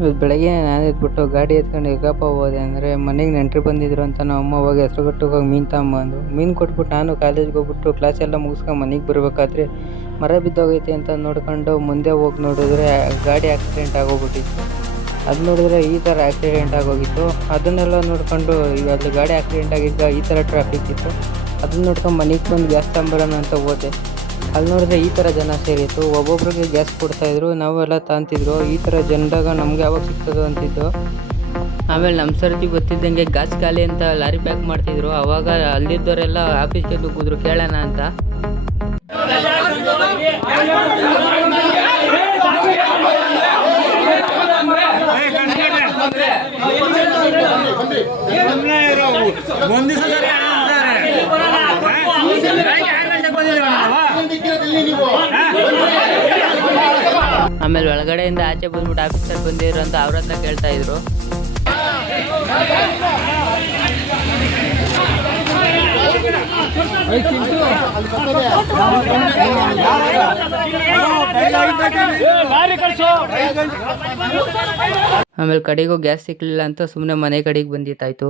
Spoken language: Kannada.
ಇವತ್ತು ಬೆಳಗ್ಗೆ ನಾನು ಎದ್ಬಿಟ್ಟು ಗಾಡಿ ಎತ್ಕೊಂಡು ಎಗಪ್ಪ ಹೋದೆ ಅಂದರೆ ಮನೆಗೆ ನೆಂಟರು ಬಂದಿದ್ರು ಅಂತ ನಮ್ಮ ಅಮ್ಮ ಹೋಗಿ ಹೆಸ್ರುಘಟ್ಟಕ್ಕೆ ಹೋಗಿ ಮೀನು ತಗೊಂಬಂದ್ರು. ಮೀನು ಕೊಟ್ಬಿಟ್ಟು ನಾನು ಕಾಲೇಜ್ಗೆ ಹೋಗ್ಬಿಟ್ಟು ಕ್ಲಾಸ್ ಎಲ್ಲ ಮುಗಿಸ್ಕೊಂಡು ಮನೆಗೆ ಬರಬೇಕಾದ್ರೆ ಮರ ಬಿದ್ದೋಗೈತೆ ಅಂತ ನೋಡ್ಕೊಂಡು ಮುಂದೆ ಹೋಗಿ ನೋಡಿದ್ರೆ ಗಾಡಿ ಆಕ್ಸಿಡೆಂಟ್ ಆಗೋಗ್ಬಿಟ್ಟಿತ್ತು. ಅದು ನೋಡಿದ್ರೆ ಈ ಥರ ಆಕ್ಸಿಡೆಂಟ್ ಆಗೋಗಿತ್ತು. ಅದನ್ನೆಲ್ಲ ನೋಡ್ಕೊಂಡು ಈಗ ಅಲ್ಲಿ ಗಾಡಿ ಆಕ್ಸಿಡೆಂಟ್ ಆಗಿದ್ದ ಈ ಥರ ಟ್ರಾಫಿಕ್ ಇತ್ತು. ಅದನ್ನ ನೋಡ್ಕೊಂಡು ಮನೆಗೆ ಬಂದು ಗ್ಯಾಸ್ ತಗೊಂಬರೋಣ ಅಂತ ಹೋದೆ. ಅಲ್ಲಿ ನೋಡಿದ್ರೆ ಈ ಥರ ಜನ ಸೇರಿತ್ತು. ಒಬ್ಬೊಬ್ರಿಗೆ ಗ್ಯಾಸ್ ಕೊಡ್ತಾಯಿದ್ರು, ನಾವೆಲ್ಲ ತಾಂತಿದ್ರು. ಈ ಥರ ಜನದಾಗ ನಮ್ಗೆ ಯಾವಾಗ ಸಿಗ್ತದೋ ಅಂತಿದ್ದು. ಆಮೇಲೆ ನಮ್ಮ ಸರ್ತಿ ಗೊತ್ತಿದ್ದಂಗೆ ಗ್ಯಾಸ್ ಖಾಲಿ ಅಂತ ಲಾರಿ ಪ್ಯಾಕ್ ಮಾಡ್ತಿದ್ರು. ಅವಾಗ ಅಲ್ಲಿದ್ದವರೆಲ್ಲ ಆಫೀಸ್ಗೆ ನುಗ್ಗಿದ್ರು ಕೇಳೋಣ ಅಂತ. ಆಮೇಲೆ ಒಳಗಡೆಯಿಂದ ಆಚೆ ಬಂದ್ಬಿಟ್ಟು ಆಫೀಸರ್ ಬಂದಿದ್ರು ಅಂತ ಅವ್ರ ಹತ್ರ ಕೇಳ್ತಾ ಇದ್ರು. ಆಮೇಲೆ ಕಡೆಗೂ ಗ್ಯಾಸ್ ಸಿಕ್ಲಿಲ್ಲ ಅಂತ ಸುಮ್ಮನೆ ಮನೆ ಕಡೆಗೆ ಬಂದಿತ್ತಾಯ್ತು.